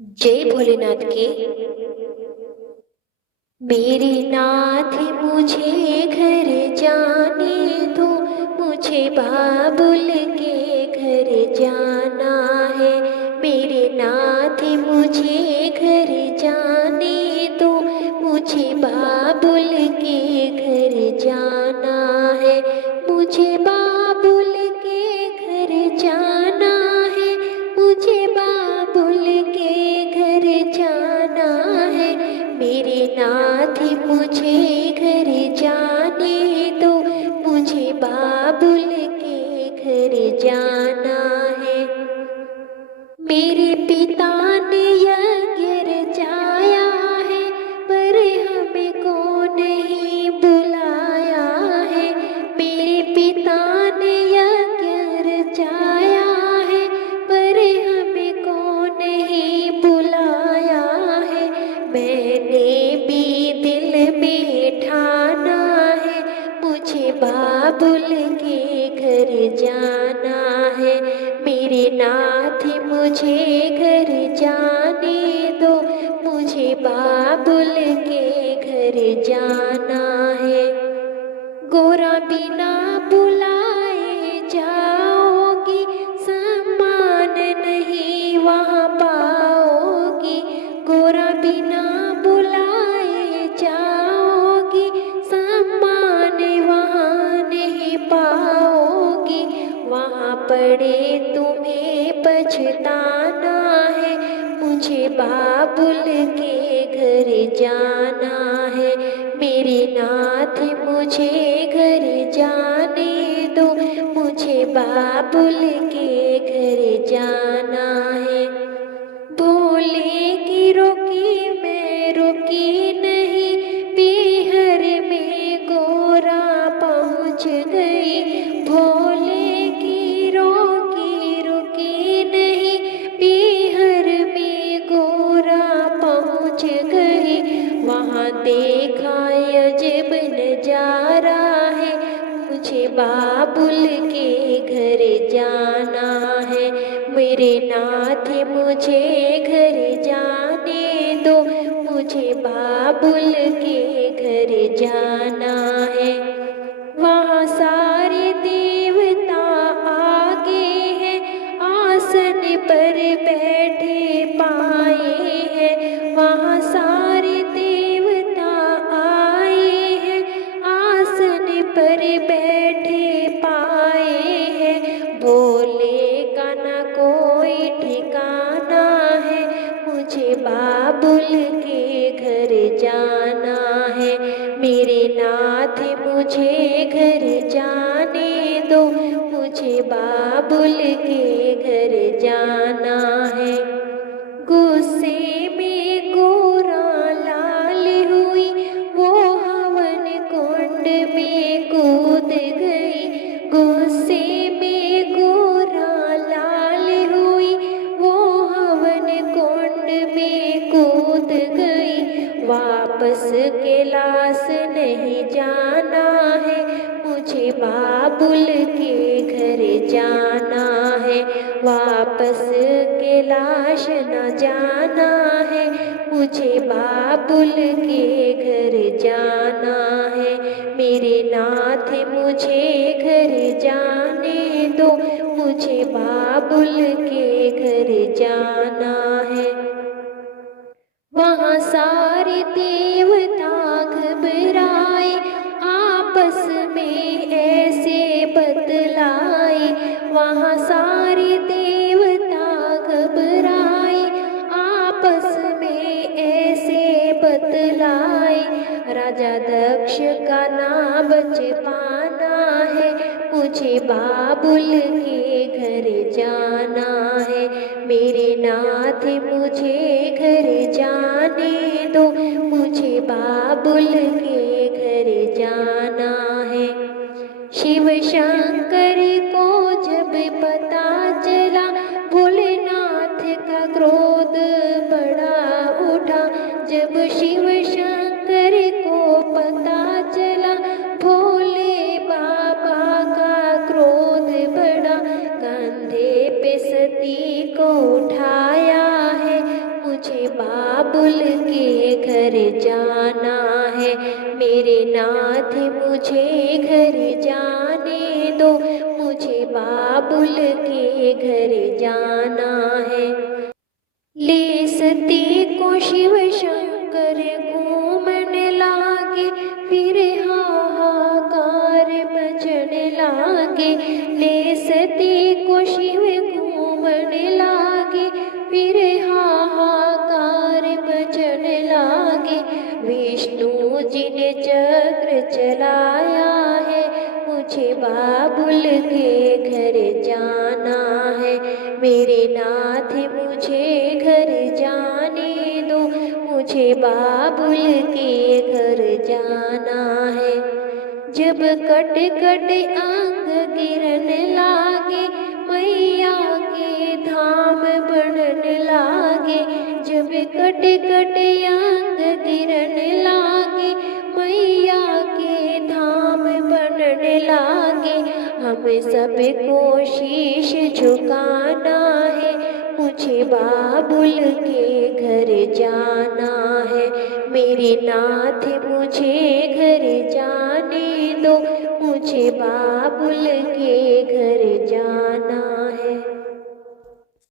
जय भोलेनाथ की। मेरे नाथ मुझे घर जाने दो, मुझे बाबुल के घर जाना है। मेरे नाथ मुझे घर जाने दो, मुझे बाबुल के घर जाना है। मुझे बाबुल के घर जाना है, मुझे बाबुल के घर जाना है। मेरे नाथ मुझे घर जाने दो, मुझे बाबुल के घर जाना है। मेरे पिता ने यज्ञ रचाया है, पर हमको नहीं बुलाया है। मेरे पिता ने यज्ञ रचाया है, पर हमको नहीं बुलाया है। मैंने भी दिल में ठाना है, मुझे बाबुल के घर जाना है। मेरे नाथ मुझे घर जाने दो, मुझे बाबुल के घर जाना है। गोरा बिना बुलाए जाओगी, सम्मान नहीं वहाँ पाओगी। गोरा बिना बुलाए जाओगी, सम्मान वहाँ नहीं पाओगी। वहाँ पड़े तुम्हें पछताना है, मुझे बाबुल के घर जाना है। मेरे नाथ मुझे घर जाने दो, मुझे बाबुल के घर जाना है। भोले की रोकी मैं रुकी नहीं, पीहर में गोरा पहुँच गई। भोले की रोकी रुकी नहीं, पीहर में गोरा पहुँच गई। वहाँ देखा अजब नजारा है, मुझे बाबुल के घर जाना है। मेरे नाथ मुझे घर जाने दो, मुझे बाबुल के घर जाना है। वहाँ सारे देवता आगे हैं, आसन पर बैठे पाए हैं। वहाँ सारे देवता आए हैं, आसन पर बैठे पाए हैं। भोले का न कोई ठिकाना है, मुझे बाबुल के घर जाना है। मेरे नाथ मुझे घर जाने दो, मुझे बाबुल के घर जाना है। गुस्से में गोरा लाल हुई, वो हवन कुंड में कूद गई। गुस्से में गोरा लाल हुई, वो हवन कुंड में कूद गई। वापस कैलाश नहीं जाना है, मुझे बाबुल के घर जाना है। वापस कैलाश न जाना है, मुझे बाबुल के घर जाना है। मेरे नाथ मुझे घर जाने दो, मुझे बाबुल के घर जाना है। वहाँ सारे देवता घबराए, आपस में ऐसे बतलाए। वहाँ सारे देवता घबराए, आपस में ऐसे बतलाए। राजा दक्ष का ना बच पाना है, मुझे बाबुल के घर जाना है। मेरे नाथ मुझे घर जाने दो, मुझे बाबुल के घर जाना है। शिव शंकर को जब पता चला, भोलेनाथ का क्रोध बड़ा उठा। जब शिव शंकर को पता चला, भोले बाबा का क्रोध बड़ा। कंधे पे सती को उठाया है, बाबुल के घर जाना है, मेरे नाथ मुझे घर जाने दो, मुझे बाबुल के घर जाना है। ले सती को शिव शंकर घूमन लागे, फिर हाहाकार मचन लागे। ले सती को शिव घूमन लागे, फिर हाहाकार मचन लागे। विष्णु जी ने चक्र चलाया है, मुझे बाबुल के घर जाना है, मेरे नाथ मुझे घर जाने दो, मुझे बाबुल के घर जाना है। जब कट कट अंग गिरन लागे, मैया के धाम बढ़न लागे। जब कट कट अंग गिरन लागे, मैया के धाम बनन लागे। हम सबको शीश झुकाना है, मुझे बाबुल के घर जाना है, मेरे नाथ मुझे घर जाने दो, मुझे बाबुल